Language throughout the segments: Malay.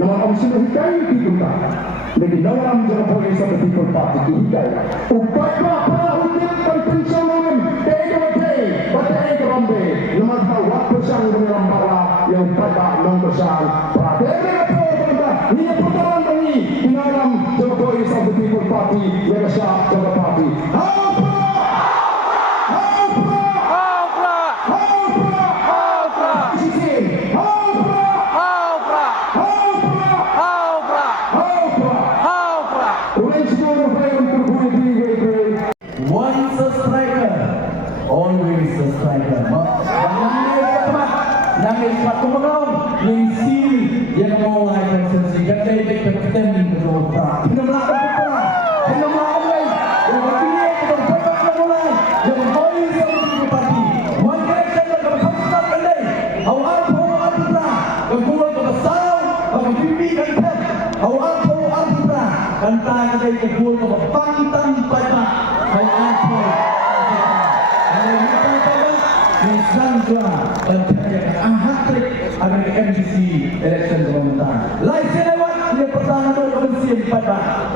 Nama Om Sino Hidayah di Pyrta. Lagi dalam jalan polis of the people party di Hidayah. Upai Prah untuk pensiunan day, batai kerambe. Nama tahu waktu sang dengan Mawlai yang pada nombor sang. Prah ini putaran ini di dalam jalan polis of the people party yang siap jalan party. Once a striker, always a striker. Yang satu menang, yang sil, yang Mawlai dan sehingga dia berkaitan dengan Prah. Kita melakukan Prah, kita melakukan yang berpilih kita berpikir Mawlai, yang boleh sampai parti. Mereka akan berkata kali, awal Prah, kemudian bersau, berpilih kan, awal Prah, kan tak ada kemudian berpantang pada. Agar MCC election pemerintahan. Lain lewat dia pertahanan itu komisi 4.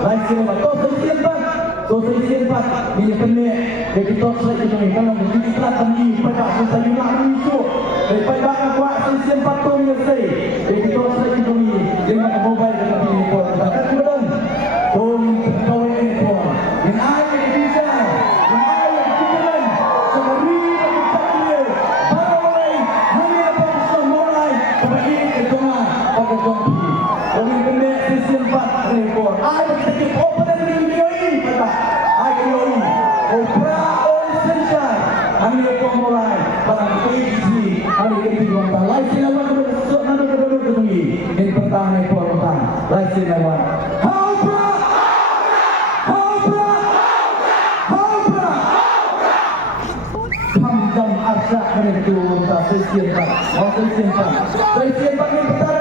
Lain lewat komisi 4 dia penek jadi tos lagi tu kalau begini kelihatan ni pada masa yulah muncul daripada kuat komisi 4 tu dia say jadi tos lagi tu ni dengan mobile dengan ini pun bahkan kemudian tong kau ini pun yang ada di Shisha yang ada di Rukom semua Mawlai para polisi hari ini kita live silawan besok nanti kita ketemu yang pertama itu orang live silawan Jam arsa menuju ke sesi 4 yang pertama